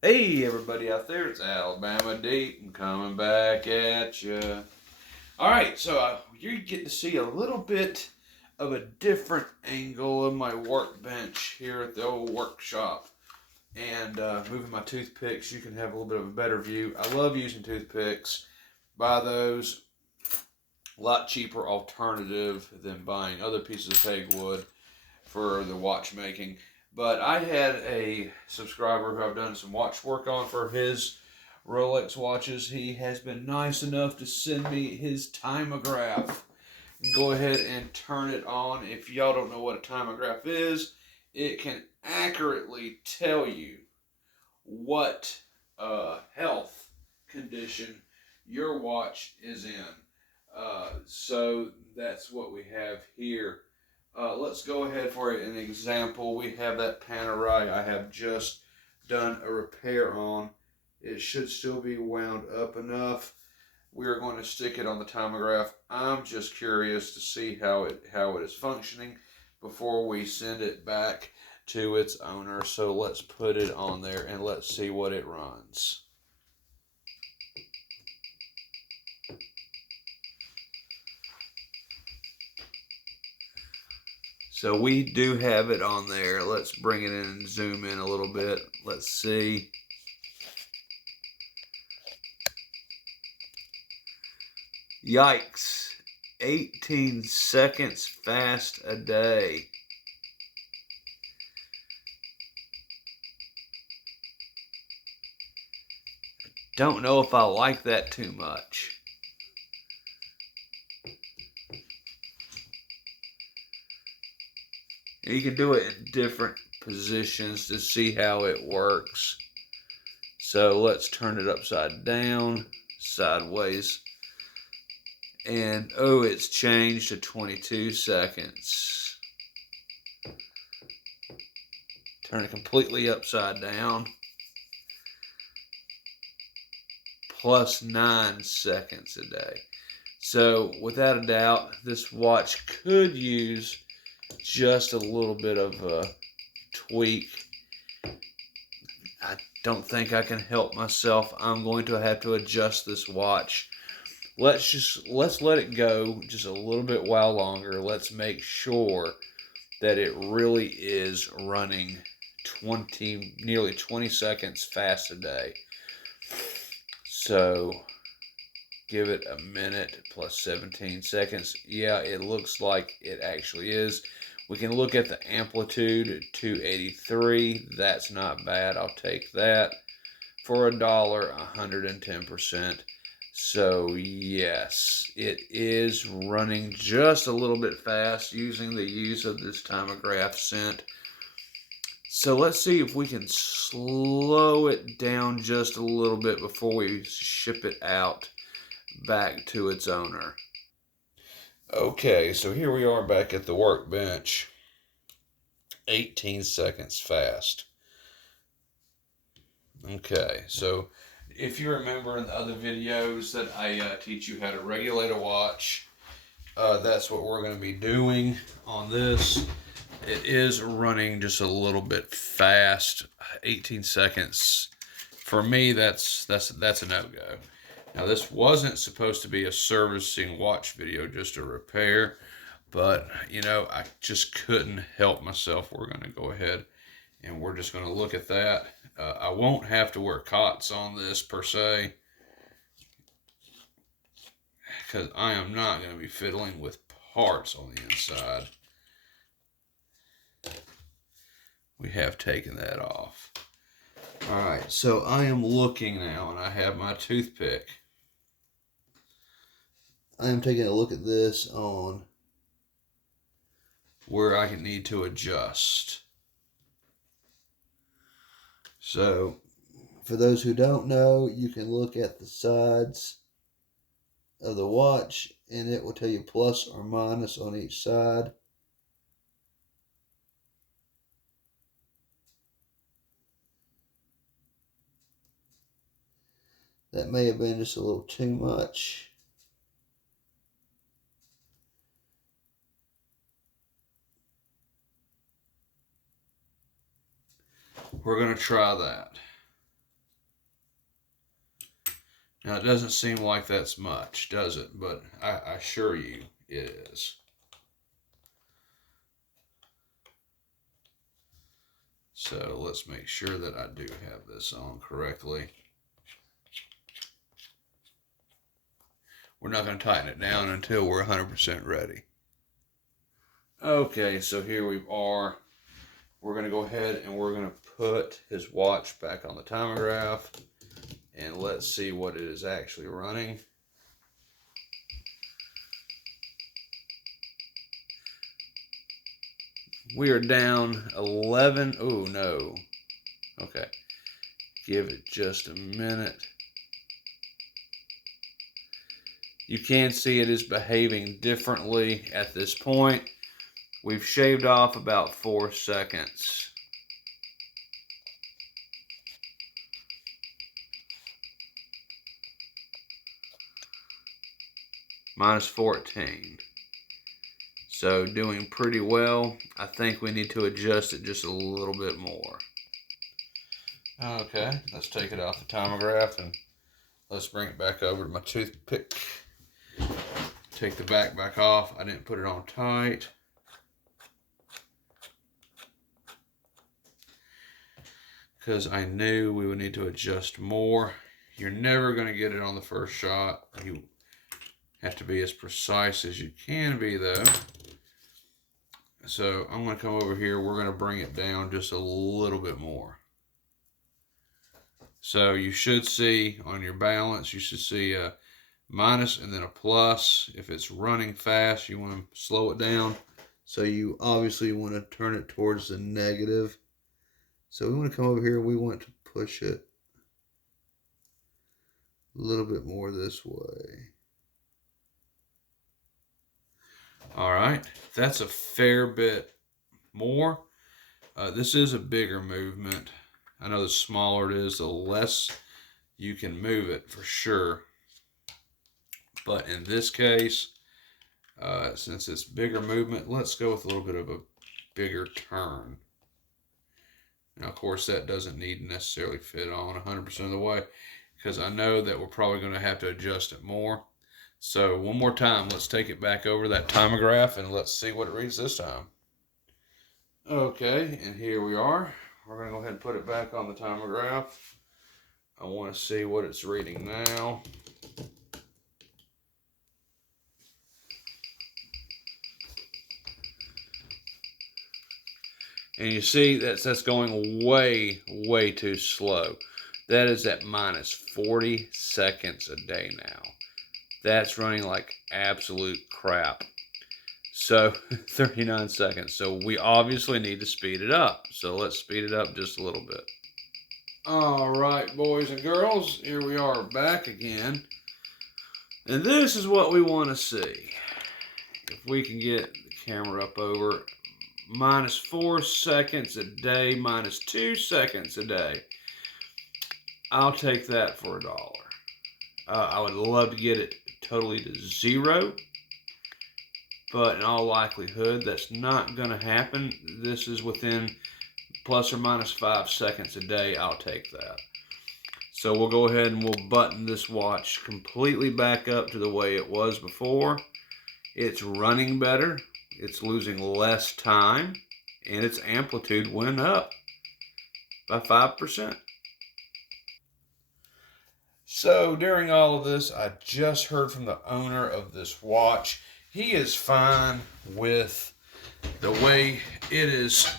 Hey everybody out there, it's Alabama Deep. I'm coming back at you. Alright, so you're getting to see a little bit of a different angle of my workbench here at the old workshop. And moving my toothpicks, you can have a little bit of a better view. I love using toothpicks. Buy those. A lot cheaper alternative than buying other pieces of pegwood for the watchmaking. But I had a subscriber who I've done some watch work on for his Rolex watches. He has been nice enough to send me his timograph. Go ahead and turn it on. If y'all don't know what a timograph is, it can accurately tell you what health condition your watch is in. So that's what we have here. Let's go ahead for an example. We have that Panerai I have just done a repair on. It should still be wound up enough. We are going to stick it on the timograph. I'm just curious to see how it is functioning before we send it back to its owner. So let's put it on there and let's see what it runs. So we do have it on there. Let's bring it in and zoom in a little bit. Let's see. Yikes. 18 seconds fast a day. Don't know if I like that too much. You can do it in different positions to see how it works. So let's turn it upside down, sideways. And oh, it's changed to 22 seconds. Turn it completely upside down. Plus 9 seconds a day. So without a doubt, this watch could use just a little bit of a tweak. I don't think I can help myself. I'm going to have to adjust this watch. Let's let it go just a little bit while longer. Let's make sure that it really is running nearly 20 seconds fast a day. So give it a minute plus 17 seconds. Yeah, it looks like it actually is. We can look at the amplitude at 283. That's not bad. I'll take that. For $1, 110%. So yes, it is running just a little bit fast using the use of this timograph scent. So let's see if we can slow it down just a little bit before we ship it out back to its owner. Okay, so here we are back at the workbench. 18 seconds fast. Okay, so if you remember in the other videos that I teach you how to regulate a watch, that's what we're going to be doing on this. It is running just a little bit fast. 18 seconds. For me, that's a no-go. Now, this wasn't supposed to be a servicing watch video, just a repair. But, you know, I just couldn't help myself. We're going to go ahead and we're just going to look at that. I won't have to wear cots on this per se, because I am not going to be fiddling with parts on the inside. We have taken that off. All right, so I am looking now, and I have my toothpick. I am taking a look at this on where I need to adjust. So, for those who don't know, you can look at the sides of the watch, and it will tell you plus or minus on each side. That may have been just a little too much. We're going to try that. Now, it doesn't seem like that's much, does it? But I assure you it is. So let's make sure that I do have this on correctly. We're not going to tighten it down until we're 100% ready. Okay, so here we are. We're going to go ahead and we're going to put his watch back on the timograph. And let's see what it is actually running. We are down 11. Oh, no. Okay. Give it just a minute. You can see it is behaving differently at this point. We've shaved off about 4 seconds. Minus 14. So doing pretty well. I think we need to adjust it just a little bit more. Okay, let's take it off the timograph and let's bring it back over to my toothpick. Take the back off. I didn't put it on tight. Because I knew we would need to adjust more. You're never going to get it on the first shot. You have to be as precise as you can be, though. So I'm going to come over here. We're going to bring it down just a little bit more. So you should see on your balance, you should see a minus and then a plus. If it's running fast, you want to slow it down. So you obviously want to turn it towards the negative. So we want to come over here. We want to push it a little bit more this way. All right, that's a fair bit more. This is a bigger movement. I know the smaller it is, the less you can move it for sure. But in this case, since it's bigger movement, let's go with a little bit of a bigger turn. Now, of course, that doesn't need to necessarily fit on 100% of the way because I know that we're probably going to have to adjust it more. So one more time, let's take it back over that timograph and let's see what it reads this time. Okay, and here we are. We're going to go ahead and put it back on the timograph. I want to see what it's reading now. And you see that's going way, way too slow. That is at minus 40 seconds a day now. That's running like absolute crap. So 39 seconds. So we obviously need to speed it up. So let's speed it up just a little bit. All right, boys and girls, here we are back again. And this is what we want to see. If we can get the camera up over minus 4 seconds a day, minus 2 seconds a day. I'll take that for $1. I would love to get it totally to 0, but in all likelihood, that's not going to happen. This is within plus or minus 5 seconds a day. I'll take that. So we'll go ahead and we'll button this watch completely back up to the way it was before. It's running better. It's losing less time, and its amplitude went up by 5%. So during all of this, I just heard from the owner of this watch. He is fine with the way it has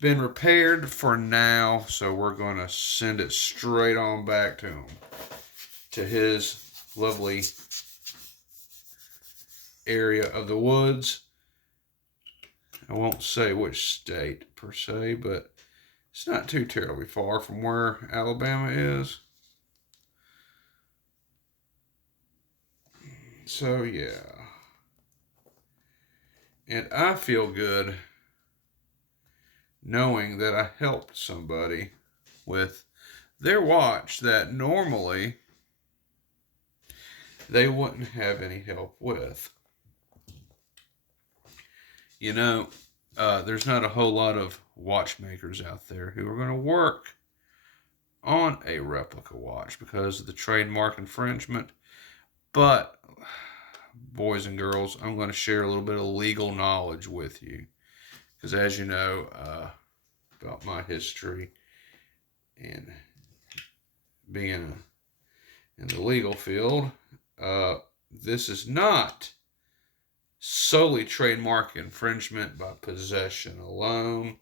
been repaired for now. So we're going to send it straight on back to him, to his lovely area of the woods. I won't say which state per se, but it's not too terribly far from where Alabama is. So yeah, and I feel good knowing that I helped somebody with their watch that normally they wouldn't have any help with. You know, there's not a whole lot of watchmakers out there who are going to work on a replica watch because of the trademark infringement. But, boys and girls, I'm going to share a little bit of legal knowledge with you. Because as you know, about my history and being in the legal field, this is not solely trademark infringement by possession alone.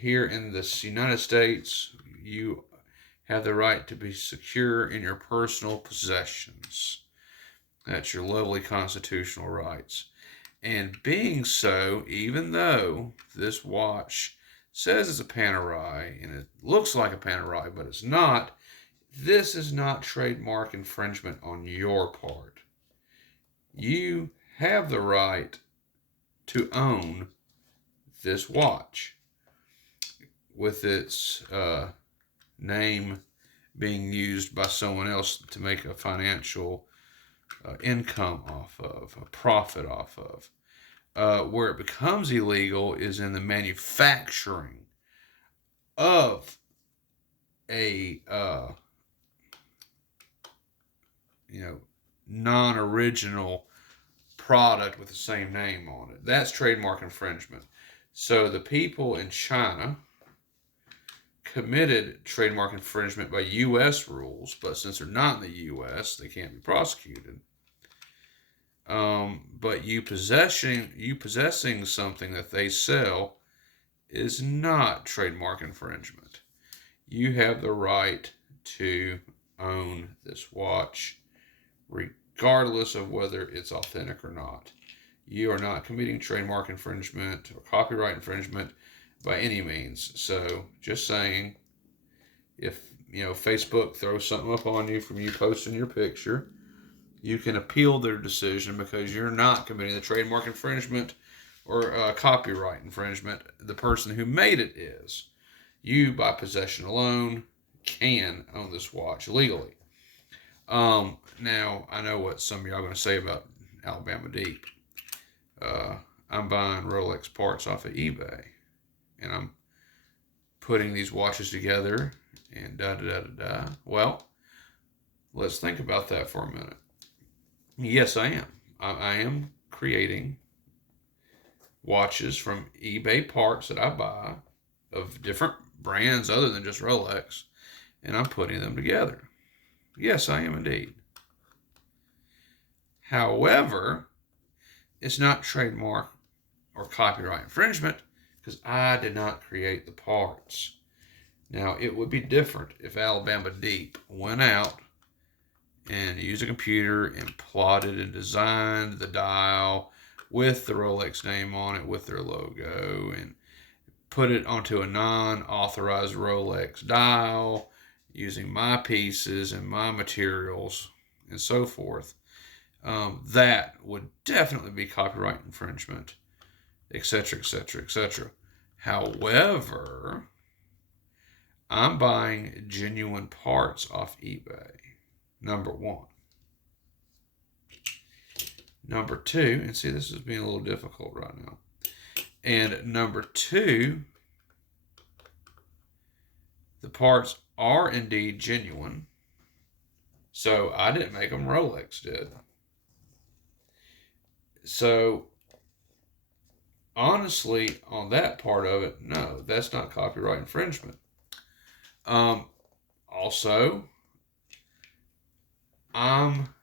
Here in the United States, you have the right to be secure in your personal possessions. That's your lovely constitutional rights. And being so, even though this watch says it's a Panerai, and it looks like a Panerai, but it's not, this is not trademark infringement on your part. You have the right to own this watch with its name being used by someone else to make a financial income off of, a profit off of. Where it becomes illegal is in the manufacturing of a non-original product with the same name on it. That's trademark infringement. So the people in China committed trademark infringement by U.S. rules, but since they're not in the U.S., they can't be prosecuted. But you possessing something that they sell is not trademark infringement. You have the right to own this watch, regardless of whether it's authentic or not. You are not committing trademark infringement or copyright infringement by any means. So, just saying, if Facebook throws something up on you from you posting your picture, you can appeal their decision because you're not committing the trademark infringement or copyright infringement. The person who made it is. You, by possession alone, can own this watch legally. Now, I know what some of y'all are going to say about Alabama Deep. I'm buying Rolex parts off of eBay, and I'm putting these watches together, and da-da-da-da-da. Well, let's think about that for a minute. Yes, I am. I am creating watches from eBay parts that I buy of different brands other than just Rolex, and I'm putting them together. Yes, I am indeed. However, it's not trademark or copyright infringement because I did not create the parts. Now, it would be different if Alabama Deep went out and used a computer and plotted and designed the dial with the Rolex name on it, with their logo, and put it onto a non-authorized Rolex dial using my pieces and my materials and so forth. That would definitely be copyright infringement, etc., etc., etc. However, I'm buying genuine parts off eBay. Number one. Number two, and see, this is being a little difficult right now. And number two, the parts are indeed genuine. So I didn't make them, Rolex did. So honestly, on that part of it, no, that's not copyright infringement. Also, I'm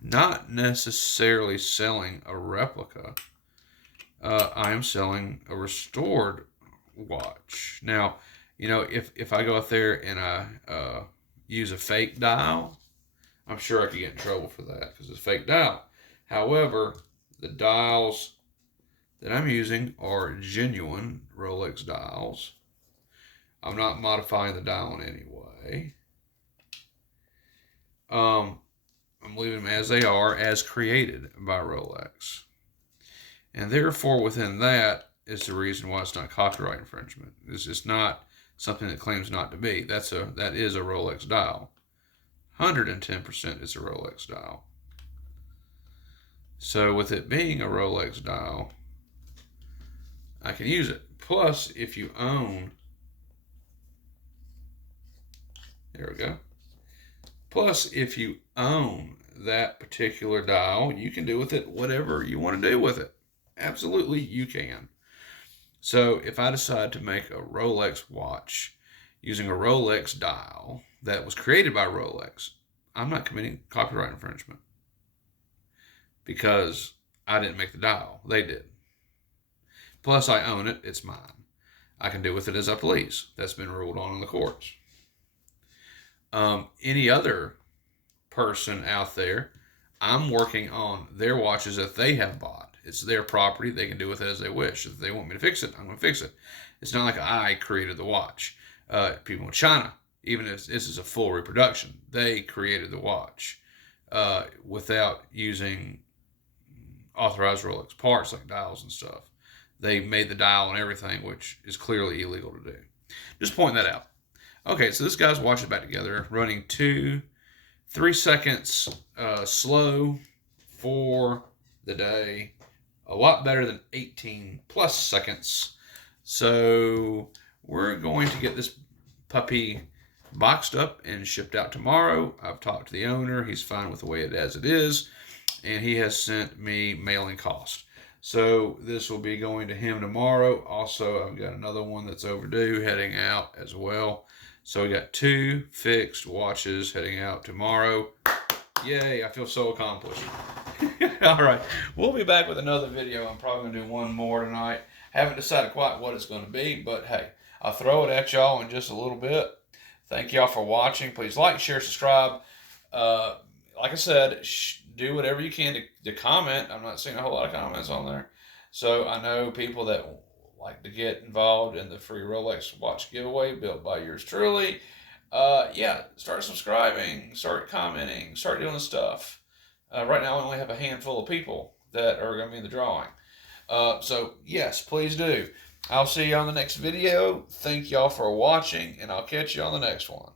not necessarily selling a replica. I am selling a restored watch. Now, if I go out there and I use a fake dial, I'm sure I could get in trouble for that because it's a fake dial. However, the dials that I'm using are genuine Rolex dials. I'm not modifying the dial in any way. I'm leaving them as they are, as created by Rolex. And therefore, within that is the reason why it's not copyright infringement. It's not something that claims not to be. That is a Rolex dial. 110% is a Rolex dial. So with it being a Rolex dial, I can use it. Plus, if you own There we go. Plus, if you own that particular dial, you can do with it whatever you want to do with it. Absolutely, you can. So if I decide to make a Rolex watch using a Rolex dial that was created by Rolex, I'm not committing copyright infringement because I didn't make the dial. They did. Plus, I own it. It's mine. I can do with it as I please. That's been ruled on in the courts. Any other person out there, I'm working on their watches that they have bought. It's their property. They can do with it as they wish. If they want me to fix it, I'm going to fix it. It's not like I created the watch. People in China, even if this is a full reproduction, they created the watch without using authorized Rolex parts like dials and stuff. They made the dial and everything, which is clearly illegal to do. Just pointing that out. Okay, so this guy's watch is back together, running 3 seconds slow for the day. A lot better than 18 plus seconds. So we're going to get this puppy boxed up and shipped out tomorrow. I've talked to the owner. He's fine with the way it as it is. And he has sent me mailing cost. So this will be going to him tomorrow. Also, I've got another one that's overdue heading out as well. So we got 2 fixed watches heading out tomorrow. Yay, I feel so accomplished. All right, we'll be back with another video. I'm probably going to do one more tonight. Haven't decided quite what it's going to be, but hey, I'll throw it at y'all in just a little bit. Thank y'all for watching. Please like, share, subscribe. Like I said, do whatever you can to comment. I'm not seeing a whole lot of comments on there. So I know people that like to get involved in the free Rolex watch giveaway built by yours truly. Yeah, start subscribing, start commenting, start doing stuff. Right now, I only have a handful of people that are going to be in the drawing. So, yes, please do. I'll see you on the next video. Thank y'all for watching, and I'll catch you on the next one.